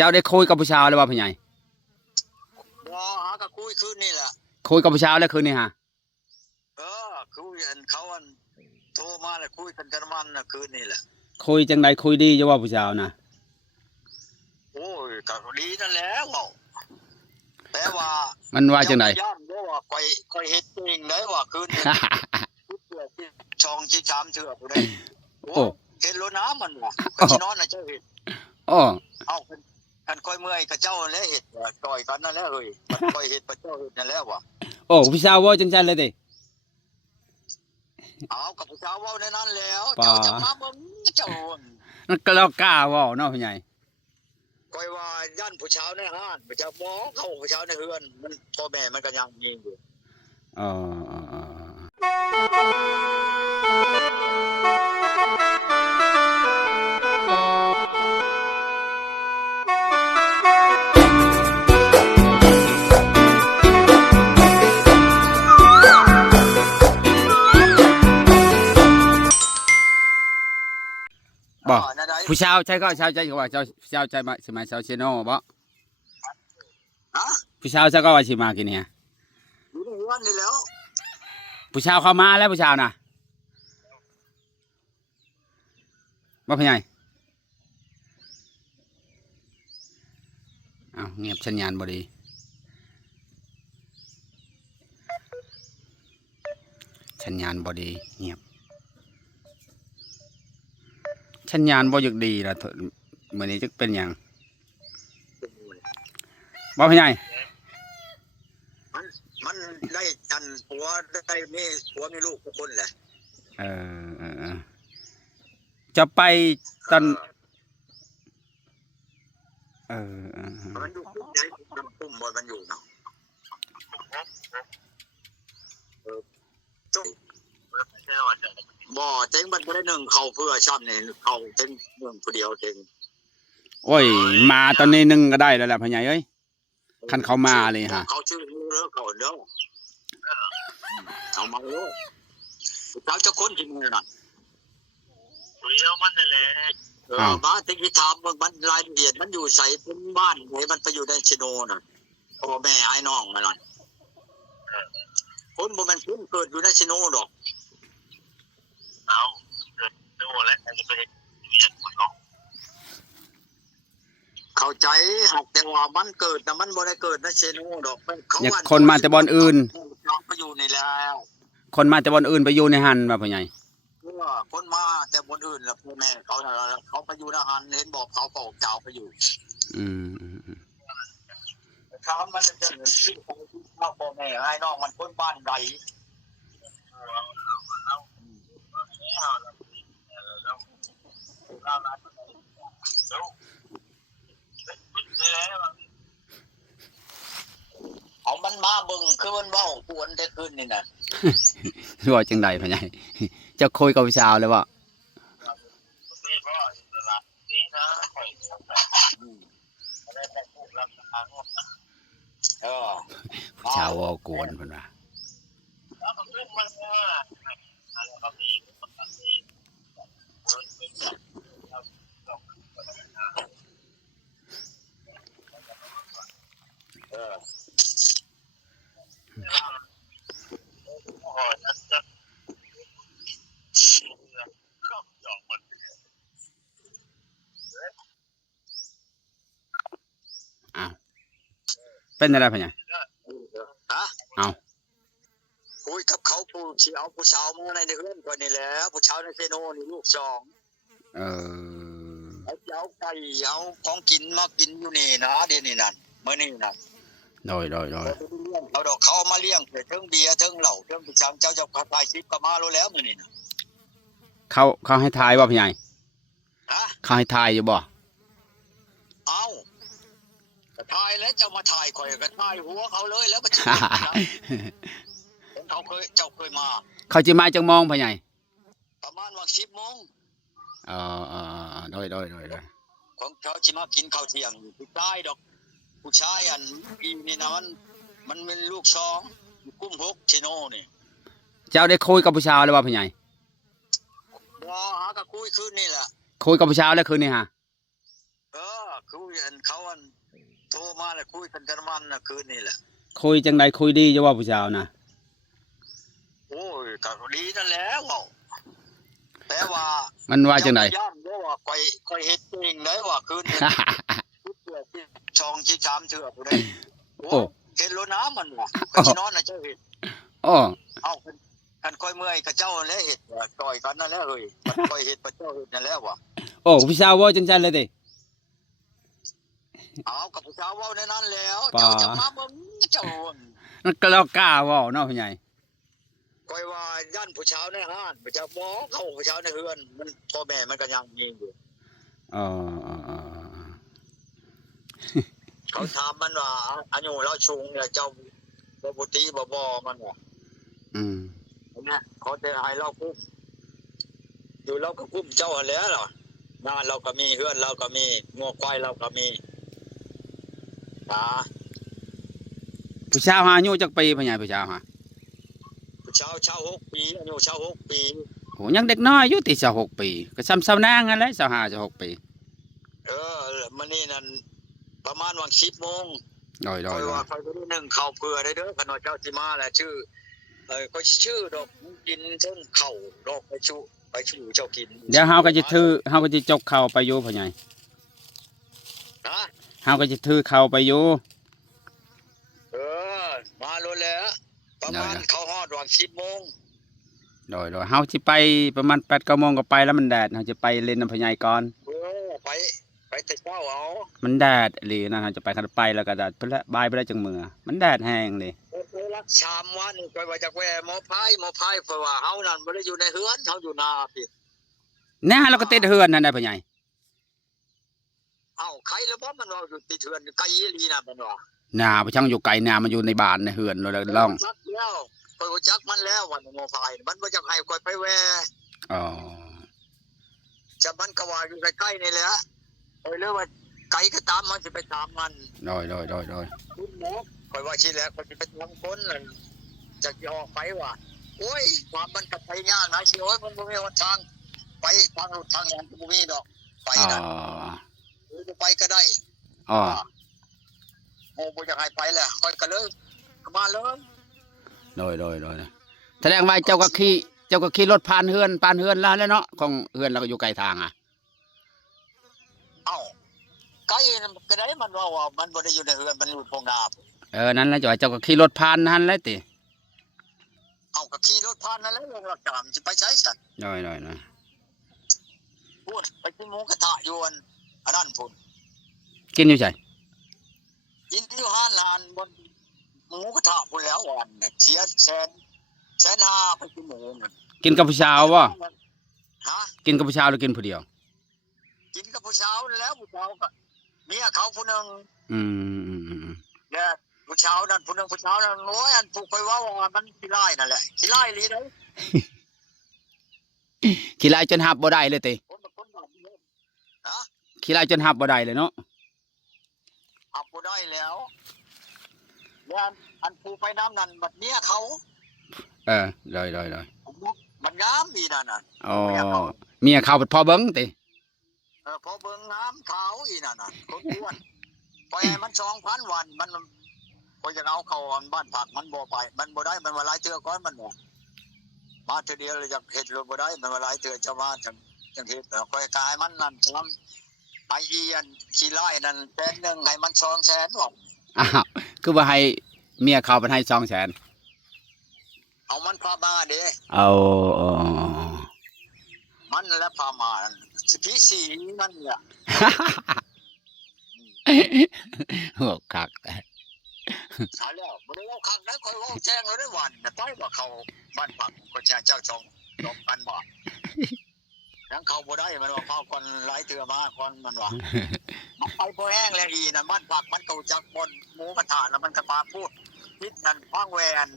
เจ้าได้คุยกับผู้ชายหรือว่าผู้ใหญ่บ่หาก็คุยคืนนี่แหละคุยกับผู้ชายแล้วคืนนี้ฮะคุยอันเขาอันโทรมาแล้วคุยกันมันน่ะคืนนี่แหละคุยจังใดคุยดีจะว่าผู้ชายนะโอ้ยก็ดีนั่นแหละแต่ว่ามันว่าจังได๋ย่านเด้อว่าค่อยเฮ็ดเองได้ว่าคืนนี้เพื่อที่ช่องที่3เทื่อผู้ใดโอ้เฮ็ดโลน้ำมันว่ะก็สินอนน่ะเจ้าเฮ็ดอ้อเอ้าคันค่อยเมื่อยก็เจ้าแลเฮ็ดต่อยกันนั่นแหละเฮ้ยมันค่อยเฮ็ดบ่เจ้าเฮ็ดนั่นแหละว่ะโอ้ผู้ชายว่าจังซั่นเลยติเอากับผู้ชายเว้าในนั้นแล้วเจ้าจะมาเบิ่งเจ้ามันก็เรากล้าเว้าเนาะผู้ใหญ่ค่อยว่าย่านผู้ชายในห้านบ่จักบ่เข้าผู้ชายในเฮือนมันพ่อแม่มันก็ยังมีอยู่อ๋อบ่ผู้ชายใช่ก็ชาวใจว่าเจ้าชาวใจมาสิมาชาวเชโนบ่ผู้ชายใช่ก็ว่าสิมากินเนี่ยอยู่ในเฮือนนี่แล้วผู้ชายเข้ามาแล้วผู้ชายน่ะบ่ผู้ใหญ่อ้าวเงียบสัญญาณบ่ดีสัญญาณบ่ดีเงียบสัญญาณบ่อยากดีล่ะมื้อนี้จักเป็นหยังบ่ผู้ใหญ่มันได้อันผัวได้มีผัวมีลูกทุกคนแหละจะไปตอนมันอยู่ที่ไหนตุ้มบ่มันอยู่เนาะบ่เต็งมันบ่ได้1เข้าเพื่อช้ำนี่เข้าเต็งเมืองผู้เดียวเต็งโอ้ยมาตอนนี้นึงก็ได้แล้วแหละพ่อใหญ่เอ้ยคันเขามาเลยฮะเขาชื่อเด้อเขาเด้อเอามาเลยเขาจะคนที่มือน่ะผู้เดียวมันนั่นแหละบ้านที่ถามมันรายละเอียดมันอยู่ไสเป็นบ้านไหนมันไปอยู่ในชิโนน่ะพ่อแม่ไอ้น้องนั่นน่ะคนบ่แม่นเพิ่นเกิดอยู่ในชิโนดอกเอาเกิดโน่แล้วจะไปเข้าใจหักแต่ว่ามันเกิดแต่มันบ่ได้เกิดในชิโนดอกเขาว่าคนมาแต่บ่อนอื่นไปอยู่ในแล้วคนมาแต่บ่อนอื่นไปอยู่ในหันว่าพ่อใหญ่คนมาแต่บ่อนอื่นล่ะพ่อแม่เขาไปอยู่ในหันเห็นบอกเขาก็เจ้าไปอยู่ถามมันจะเห็นชื่อของพ่อแม่ให้น้องมันคนบ้านใดเอามันมาเบิ่งคือมันเว้าปวนแต่คืนนี่น่ะว่าจังได๋พ่อใหญ่จะคุยกับผู้สาวเลยบ่ผู้สาวว่ากวนเพิ่นว่าเป็นอะไรพ่อใหญ่เอาคุยกับเขาผู้สิเอาผู้สาวมาในเฮือนก่อนนี่แหละผู้สาวในเซโนนี่ลูก2เอาไก่เอาของกินมากินอยู่นี่นะเดี๋ยวนี้นั่นมื้อนี้นั่นโดยเอาดอกเขามาเลี้ยงเทิงเบียร์เทิงเหล้าเทิงผู้ชายเจ้าขายชิปก็มาแล้วมื้อนี้น่ะเขาให้ทายบ่พ่อใหญ่เขาให้ทายอยู่บ่เอาถ่ายแล้วเจ้ามาถ่ายข่อยก็ถ่ายหัวเขาเลยแล้วก็เขาเจ้าเคยมาเขาจะมาจังมองพ่อใหญ่ประมาณว่า10 โมงโดยของเขาสิมากินข้าวเที่ยงผู้ชายดอกผู้ชายอันอีนี่นะมันเป็นลูก2กุ้ม6ชิโนนี่เจ้าได้คุยกับผู้ชายหรือว่าพ่อใหญ่บ่หาก็คุยคืนนี่แหละคุยกับผู้ชายแล้วคืนนี้ฮะคื คุยกันเขาโทรมาแล้วคุยกันกันมันนะคืนนี่แหละ คุยจังใดคุยดีจะว่าผู้ชาวนะ โอ้ยก็ดีนั่นแหล้วแต่ว่า มันว่าจังใด ย่านบ่ว่าค่อยเฮ็ดเองได้ว่าคืนนี้ทุกเทื่อที่ช่องที่3เทื่อผู้ใดโอ้เฮ็ดโลน้ำมันว่ะก็สินอนน่ะเจ้าเฮ็ด โอ้ เอ้าคันค่อยเมื่อยก็เจ้าแหละเฮ็ดว่าต่อยกันนั่นแหละเฮ้ยมันค่อยเฮ็ดบ่เจ้าเฮ็ดนั่นแหละว่ะ โอ้ผู้ชาวว่าจังซั่นเลยติ เอากับผู้สาวเว้าในนั้นแล้วเจ้าจะมาเบิ่งเจ้า มันก็เรากล้าเว้าเนาะผู้ใหญ่ ค่อยว่าย่านผู้สาวในห้านบ่จะบ่เข้าผู้สาวในเฮือนมันพ่อแม่มันก็ยังมีอยู่ อ๋อ เขาถามมันว่าอายุเราสูงเนี่ยเจ้าบ่ตีบ่มันว่า อืม เนี่ยเขาจะให้เราคุ้มอยู่เราก็คุ้มเจ้าหั่นแหล้วล่ะบ้านเราก็มีเฮือนเราก็มีงัวควายเราก็มีผู้ชาวหาอายุจักปีผู้ใหญ่ผู้ชาวหา ผู้ชาว6ปีอายุชาว6ปี โหยังเด็กน้อยอยู่ติ26ปีก็ซ้ำเซานางนั่นแหละ25 26ปี มื้อนี้นั่นประมาณวัน10:00 น ดอย ค่อยว่าค่อยไปดูนึ่งข้าวเผื่อได้เด้อขนมเจ้าสิมาแหละชื่อค่อยชื่อดอกกินเทิงข้าวดอกไปชูเจ้ากิน เดี๋ยวเฮาก็สิจกเข้าไปอยู่ผู้ใหญ่ ฮะ เฮาก็สิถือเข้าไปอยู่ มาโลดแล้วประมาณเขาฮอดวัน10:00 น ดอยเฮาสิไปประมาณ 8-9 โมงก็ไปแล้วมันแดดเฮาจะไปเล่นน้ำผู้ใหญ่ก่อน ไปแต่เช้าเอา มันแดดอีหลีนะเฮาจะไปคันไปแล้วก็แดดเพิ่นละบ่ายไปแล้วจังมื้อมันแดดแห้งเลย ไปรัก3 วันค่อยว่าจักแว่หมอพายเพราะว่าเฮานั่นบ่ได้อยู่ในเฮือนเฮาอยู่นาพี่ แน่เราก็ติดเฮือนนั่นได้ผู้ใหญ่ เอ้าใครแล้วบ่มันว่าอยู่ติดเฮือนไกลอีหลีน่ะมันว่า หน้าบ่ช่างอยู่ไกลหน้ามันอยู่ในบ้านในเฮือนเลยลอง จักแล้วค่อยรู้จักมันแล้ววันหมอพายมันบ่จักให้ค่อยไปแว่ อ๋อ จะมันก็ว่าอยู่ใกล้ๆนี่แหละเรื่องว่าไก่ก็ตามมันสิไปตามมัน ดอย คุณหมอคอยว่าชิแล้วคนสิไปทำคนนั่นจะออกไปว่าโอ้ยความมันก็ไปยากนะสิโอ้ยมันบ่มีหนทางไปทางรถทางหยังก็บ่มีดอกไป อ๋อ นั่นไปก็ได้ อ๋อ โอ้บ่อยากให้ไปแหละค่อยก็เลยมาเลย ดอยแสดงว่าเจ้าก็ขี่รถผ่านเฮือนแล้วเนาะของเฮือนเราก็อยู่ไกลทางอ่ะ เอ้าไก่ก็ได้มันว่ามันบ่ได้อยู่ในเฮือนมันอยู่ตรงนา นั่นแหละเจ้าก็ขี่รถผ่านนั่นแหละติ เอาก็ขี่รถผ่านนั่นแหละลงหลักกามสิไปใช้สัตว์ ดอย พูดไปกินหมูกระทะอยู่อันนั้นพุ่น กินอยู่ไส กินอยู่ห้านลานบนหมูกระทะพุ่นแล้ววันเนี่ยเสีย150,000ไปกินหมูนั่น กินกับผู้ชาวบ่ ฮะ กินกับผู้ชาวหรือกินผู้เดียว กินกับผู้สาวนั่นแล้วผู้สาวก็เมียเขาผู้หนึง อืม เนี่ยผู้สาวนั่นผู้หนึงผู้สาวนั่นโอ้ยอันผูกไปว่ามันขี้ไล่นั่นแหละขี้ไล่ลีเด้อ ขี่ไล่จนหับบ่ได้เลยติ คนแบบนี้ฮะ ขี่ไล่จนหับบ่ได้เลยเนาะ อับบ่ได้แล้วเนี่ยอันผูกไปน้ำนั่นบัดเมียเขา ดอย มันงามดีนั่นน่ะ อ๋อเมียเข้าพอเบิ่งติ พอเบิ่งน้ำขาวอีนั่นน่ะคนอ้วนไปให้มัน2,000 วันมันก็จะเอาเข้าบ้านผักมันบ่ไปมันบ่ได้มันมาหลายเทื่อก่อนมันบ่มาเทื่อเดียวเลยจะเฮ็ดบ่ได้มันมาหลายเทื่อจะมาจังเฮ็ดค่อยกายมันนั่นซ้ำไอ้อีอันขี้ไล่นั่น100,000ให้มัน200,000บ่ อ้าวคือว่าให้เมียเข้าไปให้200,000 เอามันพามาเด้ เอา มันและพามาสิพี่สีมันเนี่ย โอ้คัก หาแล้วบ่ได้เว้าคักนะค่อยเว้าแจ้งแล้วได้วันน่ะไปว่าเขาบ้านผักก็จะเจ้า2,000 บาทยังเข้าบ่ได้มันว่าเข้าก่อนหลายเทื่อมาก่อนมันว่า มันไปบ่แห้งแล้วอีนั่นมันผักมันเก่าจักบนหมูกระทะแล้วมันก็มาพูดพิษนั่นฟังแวน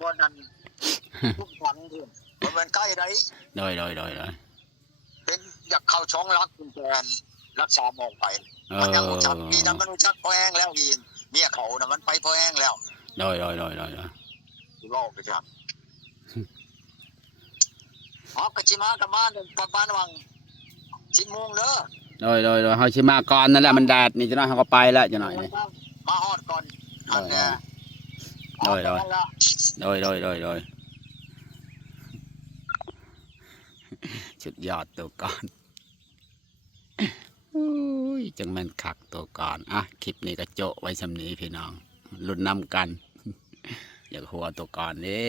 บนนั้นทุกฝังพุ่นบ่แม่นใกล้ใด ดอย เป็นอยากเข้าช่องรักคุณแฟนรักษาหมองไปมันยังรู้จักดีนะมันรู้จักพอแห้งแล้วอีเมียเขาน่ะมันไปพอแห้งแล้ว ดอย รอบไปครับอ๋อกะจิมากับมาประมาณวัง10 โมงเด้อ โดยเฮาสิมาก่อนนั่นแหละมันแดดนี่จะน้อยเฮาก็ไปแล้วจะหน่อยนี่ มาฮอดก่อนอันเนี้ย โดยสุดยอดตัวก่อนอุ้ยจังแม่นคักตัวก่อนอ่ะคลิปนี้ก็โจะไว้สำนี้พี่น้องรุ่นน้ำกัน อยากหัวตัวก่อนเด้